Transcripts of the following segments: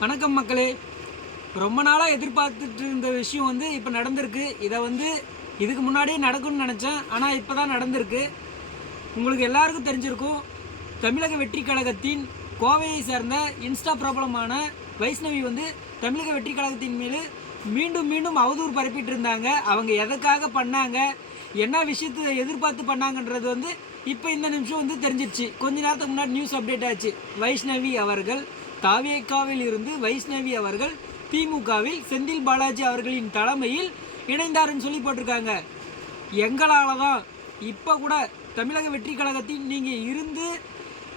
வணக்கம் மக்களே. ரொம்ப நாளாக எதிர்பார்த்துட்டு இருந்த விஷயம் வந்து இப்போ நடந்திருக்கு. இதை வந்து இதுக்கு முன்னாடியே நடக்கும்னு நினச்சேன். ஆனால் இப்போ தான் நடந்திருக்கு. உங்களுக்கு எல்லாருக்கும் தெரிஞ்சிருக்கும். தமிழக வெற்றி கழகத்தின் கோவையை சேர்ந்த இன்ஸ்டா பிரபலமான வைஷ்ணவி வந்து தமிழக வெற்றி கழகத்தின் மீது மீண்டும் மீண்டும் அவதூறு பரப்பிட்டு இருந்தாங்க. அவங்க எதற்காக பண்ணாங்க? என்ன விஷயத்தை எதிர்பார்த்து பண்ணாங்கன்றது வந்து இப்போ இந்த நிமிஷம் வந்து தெரிஞ்சிருச்சு. கொஞ்ச நேரத்துக்கு முன்னாடி நியூஸ் அப்டேட் ஆச்சு. வைஷ்ணவி அவர்கள் தாவேக்காவில் இருந்து வைஷ்ணவி அவர்கள் திமுகவில் செந்தில் பாலாஜி அவர்களின் தலைமையில் இணைந்தாருன்னு சொல்லி போட்டிருக்காங்க. எங்களால் தான் இப்போ கூட தமிழக வெற்றி கழகத்தில் நீங்கள் இருந்து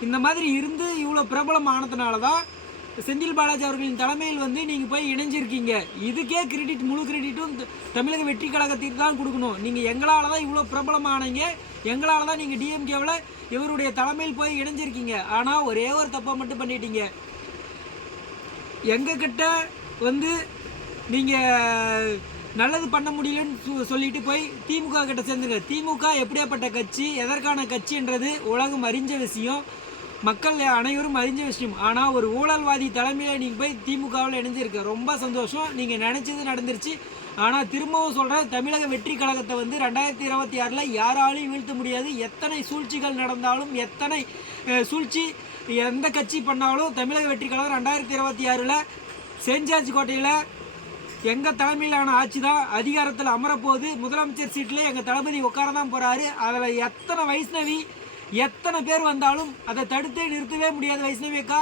இந்த மாதிரி இருந்து இவ்வளோ பிரபலம் ஆனதுனால தான் செந்தில் பாலாஜி அவர்களின் தலைமையில் வந்து நீங்கள் போய் இணைஞ்சிருக்கீங்க. இதுக்கே கிரெடிட் முழு கிரெடிட்டும் த- தமிழக வெற்றி கழகத்திற்கு தான் கொடுக்கணும். நீங்கள் எங்களால் தான் இவ்வளோ பிரபலமானீங்க எங்களால் தான் நீங்கள் டிஎம்கேவில் இவருடைய தலைமையில் போய் இணைஞ்சிருக்கீங்க. ஆனால் ஒரே ஒரு தப்பை மட்டும் பண்ணிட்டீங்க. எங்ககிட்ட வந்து நீங்கள் நல்லது பண்ண முடியலன்னு சொல்லிட்டு போய் திமுக கிட்ட சேர்ந்துங்க. திமுக எப்படியாப்பட்ட கட்சி எதற்கான கட்சின்றது உலகம் அறிஞ்ச விஷயம். மக்கள் அனைவரும் அறிஞ்ச விஷயம். ஆனால் ஒரு ஊழல்வாதி தலைமையில் நீங்கள் போய் திமுகவில் இணைஞ்சிருக்க ரொம்ப சந்தோஷம். நீங்கள் நினச்சது நடந்துருச்சு. ஆனால் திரும்பவும் சொல்கிறேன் தமிழக வெற்றி கழகத்தை வந்து ரெண்டாயிரத்தி இருபத்தி ஆறில் யாராலையும் வீழ்த்த முடியாது. எத்தனை சூழ்ச்சிகள் நடந்தாலும் எத்தனை சூழ்ச்சி எந்த கட்சி பண்ணாலும் தமிழக வெற்றி கழகம் ரெண்டாயிரத்தி இருபத்தி ஆறில் செஞ்சாஜ் கோட்டையில். எங்கள் தலைமையிலான ஆட்சி தான் அதிகாரத்தில் அமரப்போகுது. முதலமைச்சர் சீட்டில் எங்கள் தளபதி உட்கார தான் போகிறாரு அதில் எத்தனை வைஷ்ணவி எத்தனை பேர் வந்தாலும் அதை தடுத்து நிறுத்தவே முடியாது வைஷ்ணவி அக்கா.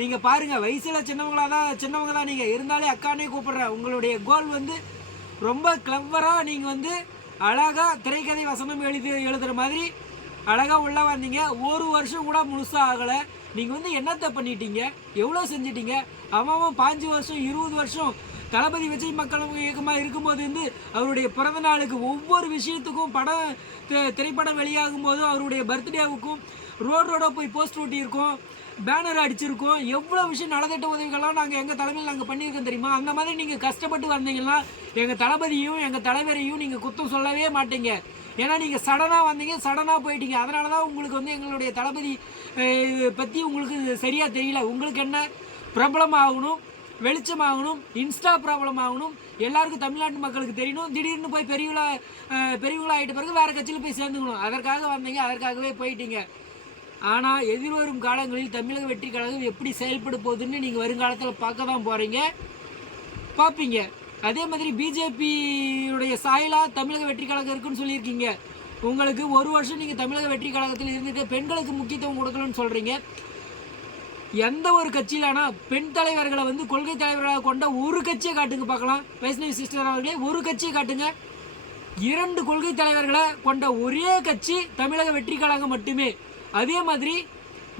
நீங்கள் பாருங்கள் வயசில் சின்னவங்களாக தான் சின்னவங்க தான் நீங்கள் இருந்தாலே அக்கானே கூப்பிட்றேன். உங்களுடைய கோல் வந்து ரொம்ப கிளவராக நீங்கள் வந்து அழகாக திரைக்கதை வசனம் எழுதி எழுதுகிற மாதிரி அழகாக உள்ளே வந்தீங்க. ஒரு வருஷம் கூட முழுசாக ஆகலை. நீங்கள் வந்து என்னத்தை பண்ணிட்டீங்க? எவ்வளோ செஞ்சிட்டீங்க? அவன் பாஞ்சு வருஷம் இருபது வருஷம் தளபதி விஜய் மக்கள் இயக்கமாக இருக்கும்போது வந்து அவருடைய பிறந்த நாளுக்கு ஒவ்வொரு விஷயத்துக்கும் படம் திரைப்படம் வெளியாகும் போதும் அவருடைய பர்த்டேவுக்கும் ரோட் ரோடாக போய் போஸ்ட் ஒட்டியிருக்கோம். பேனர் அடிச்சிருக்கோம். எவ்வளோ விஷயம் நலத்திட்ட உதவிகள்லாம் நாங்கள் எங்கள் தலைமையில் நாங்கள் பண்ணியிருக்கோம் தெரியுமா? அந்த மாதிரி நீங்கள் கஷ்டப்பட்டு வந்தீங்கன்னா எங்கள் தளபதியும் எங்கள் தலைவரையும் நீங்கள் குத்தம் சொல்லவே மாட்டீங்க. ஏன்னா நீங்கள் சடனாக வந்தீங்க சடனாக போயிட்டீங்க. அதனால தான் உங்களுக்கு வந்து எங்களுடைய தளபதி பற்றி உங்களுக்கு சரியாக தெரியல. உங்களுக்கு என்ன பிரபலமாகணும் வெளிச்சமாகணும் இன்ஸ்டா ப்ராப்ளம் ஆகணும் எல்லாருக்கும் தமிழ்நாட்டு மக்களுக்கு தெரியணும். திடீர்னு போய் பெரியவளா அஹ், பெரியவளா ஆகிட்ட பிறகு வேறு கட்சியில் போய் சேர்ந்துக்கணும். அதற்காக வந்தீங்க அதற்காகவே போயிட்டீங்க. ஆனால் எதிர்வரும் காலங்களில் தமிழக வெற்றி கழகம் எப்படி செயல்பட போகுதுன்னு நீங்கள் வருங்காலத்தில் பார்க்க தான் போகிறீங்க பார்ப்பீங்க. அதே மாதிரி பிஜேபியுடைய சாயலாக தமிழக வெற்றி கழகம் இருக்குன்னு சொல்லியிருக்கீங்க. உங்களுக்கு ஒரு வருஷம் நீங்கள் தமிழக வெற்றி கழகத்தில் இருந்துட்டு பெண்களுக்கு முக்கியத்துவம் கொடுக்கலன்னு சொல்கிறீங்க எந்த ஒரு கட்சியிலானா பெண் தலைவர்களை வந்து கொள்கை தலைவர்களாக கொண்ட ஒரு கட்சியை காட்டுங்க பார்க்கலாம். வைஷ்ணவி சிஸ்டர் அவர்களே ஒரு கட்சியை காட்டுங்க. இரண்டு கொள்கை தலைவர்களை கொண்ட ஒரே கட்சி தமிழக வெற்றி கழகம் மட்டுமே. அதே மாதிரி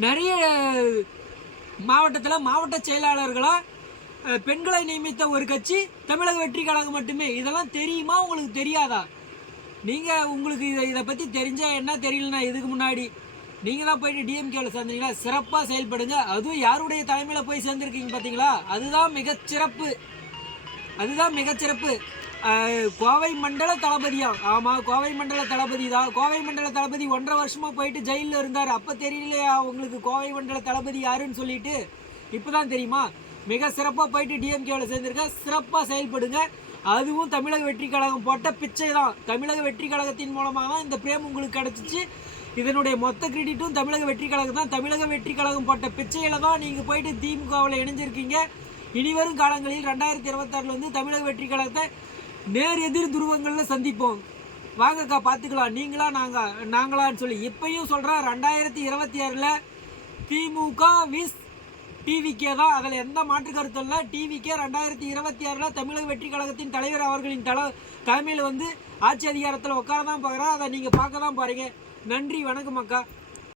நிறைய மாவட்டத்தில் மாவட்ட செயலாளர்களாக பெண்களை நியமித்த ஒரு கட்சி தமிழக வெற்றி கழகம் மட்டுமே. இதெல்லாம் தெரியுமா உங்களுக்கு தெரியாதா? நீங்கள் உங்களுக்கு இதை இதை பற்றி தெரிஞ்சால் என்ன தெரியலண்ணா இதுக்கு முன்னாடி நீங்கள் தான் போயிட்டு டிஎம்கேவில் சேர்ந்தீங்களா சிறப்பாக செயல்படுங்க. அதுவும் யாருடைய தலைமையில் போய் சேர்ந்துருக்கீங்க பார்த்தீங்களா அதுதான் மிகச்சிறப்பு. அதுதான் மிகச்சிறப்பு. கோவை மண்டல தளபதியா? ஆமாம் கோவை மண்டல தளபதி தான் கோவை மண்டல தளபதி ஒன்றரை வருஷமாக போயிட்டு ஜெயிலில் இருந்தார். அப்போ தெரியலையா உங்களுக்கு கோவை மண்டல தளபதி யாருன்னு சொல்லிட்டு? இப்போ தான் தெரியுமா? மிக சிறப்பாக போயிட்டு டிஎம்கேவில் சேர்ந்துருக்க. சிறப்பாக செயல்படுங்க. அதுவும் தமிழக வெற்றி கழகம் போட்ட பிச்சை தான். தமிழக வெற்றி கழகத்தின் மூலமாக தான் இந்த பிரேம் உங்களுக்கு கிடச்சிச்சு. இதனுடைய மொத்த கிரெடிட்டும் தமிழக வெற்றி கழகம் தான். தமிழக வெற்றி கழகம் போட்ட பிச்சையில் தான் நீங்கள் போயிட்டு திமுகவில் இணைஞ்சிருக்கீங்க. இனிவரும் காலங்களில் ரெண்டாயிரத்தி இருபத்தாறில் வந்து தமிழக வெற்றி கழகத்தை நேர் எதிர் துருவங்களில் சந்திப்போம். வாங்கக்கா பார்த்துக்கலாம் நீங்களா நாங்கள் நாங்களான்னு சொல்லி இப்பையும் சொல்கிறேன் ரெண்டாயிரத்தி இருபத்தி ஆறில் திமுக விஸ் டிவிகே தான். அதில் எந்த மாற்று கருத்தும் இல்லை. டிவிக்கே ரெண்டாயிரத்தி இருபத்தி ஆறில் தமிழக வெற்றி கழகத்தின் தலைவர் அவர்களின் தல தலைமையில் வந்து ஆட்சி அதிகாரத்தில் உட்கார தான் போகிறா அதை நீங்கள் பார்க்க தான் போகிறீங்க நன்றி வணக்கம் அக்கா.